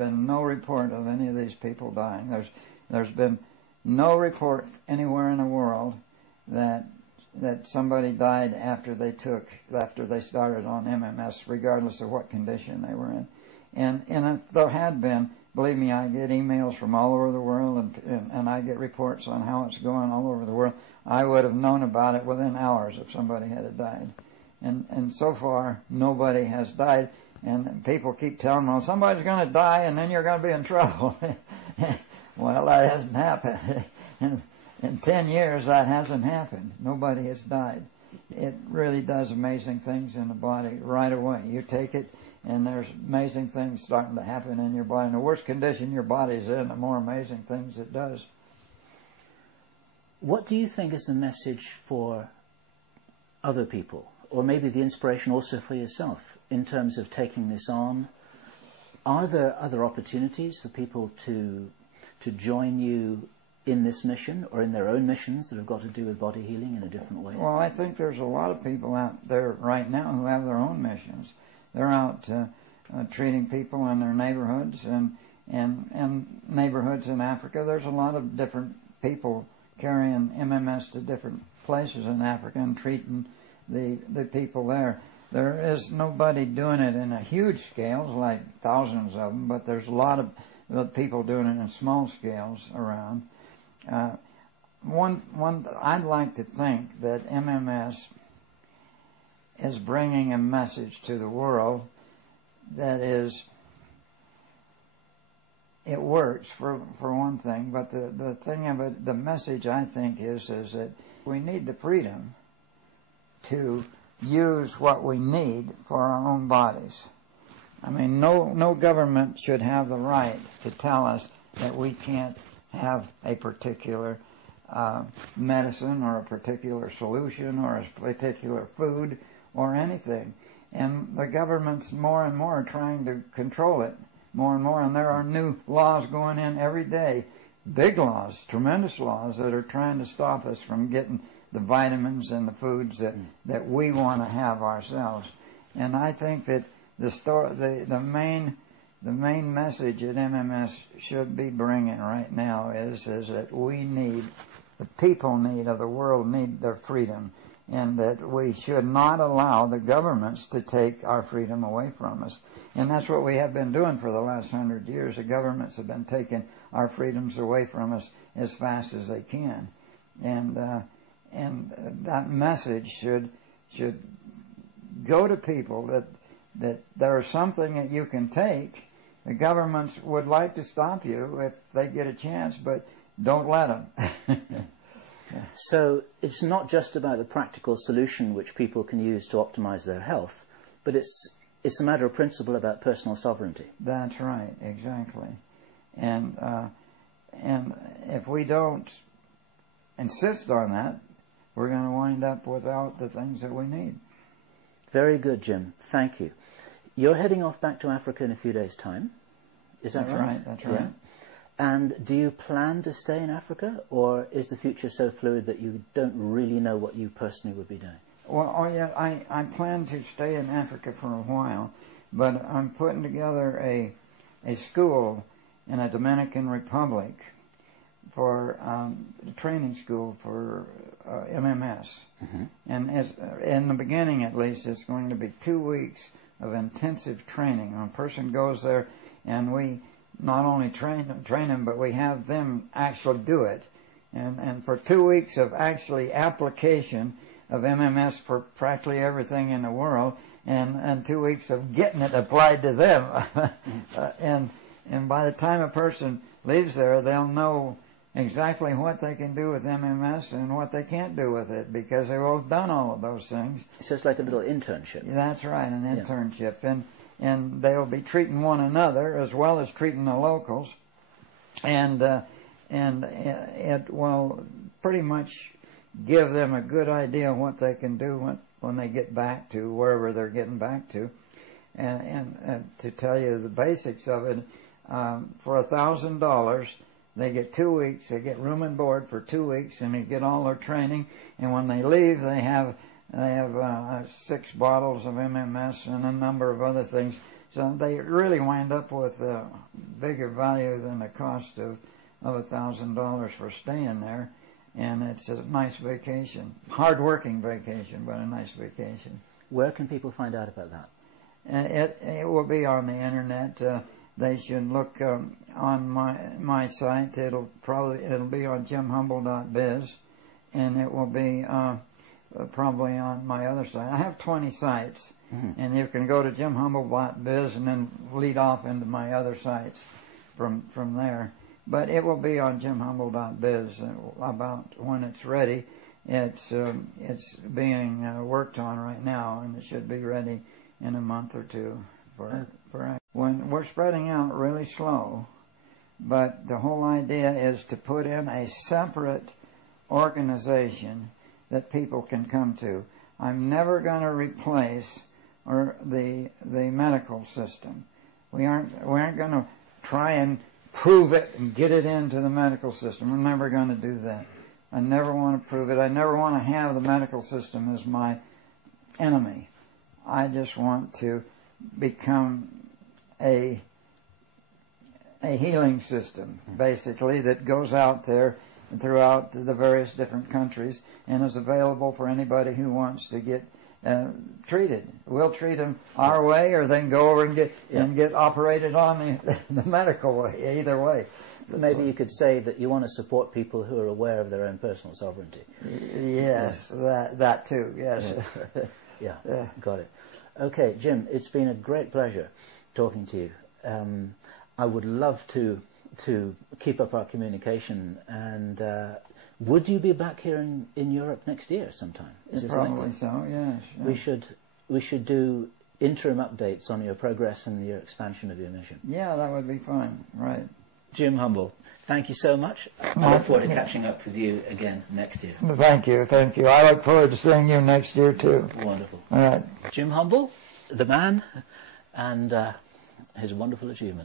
Been no report of any of these people dying. There's been no report anywhere in the world that somebody died after they started on MMS, regardless of what condition they were in. And if there had been, believe me, I get emails from all over the world, and I get reports on how it's going all over the world. I would have known about it within hours if somebody had died. And so far, nobody has died. And people keep telling me, well, somebody's going to die and then you're going to be in trouble. Well, that hasn't happened. In 10 years, that hasn't happened. Nobody has died. It really does amazing things in the body right away. You take it, and there's amazing things starting to happen in your body. In the worse condition your body's in, the more amazing things it does. What do you think is the message for other people, or maybe the inspiration also for yourself, in terms of taking this on? Are there other opportunities for people to join you in this mission or in their own missions that have got to do with body healing in a different way? Well, I think there's a lot of people out there right now who have their own missions. They're out treating people in their neighborhoods and neighborhoods in Africa. There's a lot of different people carrying MMS to different places in Africa and treating the people there. There is nobody doing it in a huge scales, like thousands of them, but there's a lot of people doing it in small scales around. I'd like to think that MMS is bringing a message to the world that is, it works for one thing, but the thing of it, the message I think is that we need the freedom to use what we need for our own bodies. I mean, no government should have the right to tell us that we can't have a particular medicine or a particular solution or a particular food or anything. And the governments more and more are trying to control it more and more, and there are new laws going in every day, big laws, tremendous laws that are trying to stop us from getting the vitamins and the foods that we want to have ourselves. And I think that the main message that MMS should be bringing right now is that the people of the world need their freedom, and that we should not allow the governments to take our freedom away from us. And that's what we have been doing for the last 100 years. The governments have been taking our freedoms away from us as fast as they can. And that message should go to people that there is something that you can take. The governments would like to stop you if they get a chance, but don't let them. So it's not just about the practical solution which people can use to optimize their health, but it's a matter of principle about personal sovereignty. That's right, exactly. And if we don't insist on that, we're going to wind up without the things that we need. Very good, Jim. Thank you. You're heading off back to Africa in a few days' time. Is that right? That's right. Yeah. And do you plan to stay in Africa, or is the future so fluid that you don't really know what you personally would be doing? Well, yeah, I plan to stay in Africa for a while, but I'm putting together a school in a Dominican Republic for a training school for MMS. Mm-hmm. And in the beginning, at least, it's going to be 2 weeks of intensive training. A person goes there, and we not only train them, but we have them actually do it. And for 2 weeks of actually application of MMS for practically everything in the world, and 2 weeks of getting it applied to them. And by the time a person leaves there, they'll know exactly what they can do with MMS and what they can't do with it, because they've all done all of those things. So it's like a little internship. That's right, an internship. Yeah. And they'll be treating one another as well as treating the locals. And it will pretty much give them a good idea of what they can do when they get back to wherever they're getting back to. And to tell you the basics of it, for $1,000, they get 2 weeks. They get room and board for 2 weeks, and they get all their training. And when they leave, they have 6 bottles of MMS and a number of other things. So they really wind up with bigger value than the cost of $1,000 for staying there, and it's a nice vacation. Hard-working vacation, but a nice vacation. Where can people find out about that? It will be on the internet. They should look on my site. It'll be on jimhumble.biz, and it will be probably on my other site. I have 20 sites, and you can go to jimhumble.biz and then lead off into my other sites from there. But it will be on jimhumble.biz about when it's ready. It's being worked on right now, and it should be ready in a month or two. When we're spreading out really slow, but the whole idea is to put in a separate organization that people can come to. I'm never going to replace the medical system. We aren't going to try and prove it and get it into the medical system. We're never going to do that. I never want to prove it. I never want to have the medical system as my enemy. I just want to become a healing system, basically, that goes out there throughout the various different countries and is available for anybody who wants to get treated. We'll treat them our way, or they can go over and get operated on the medical way. Either way. Maybe you could say that you want to support people who are aware of their own personal sovereignty. Yes, that too. Yes. Yeah, got it. Okay, Jim, it's been a great pleasure talking to you. I would love to keep up our communication, and would you be back here in Europe next year sometime? Is this probably likely? So, yes. We should do interim updates on your progress and your expansion of your mission. Yeah, that would be fine, right. Jim Humble, thank you so much. I look forward to catching up with you again next year. Thank you. I look forward to seeing you next year too. Wonderful. All right. Jim Humble, the man, and his wonderful achievement.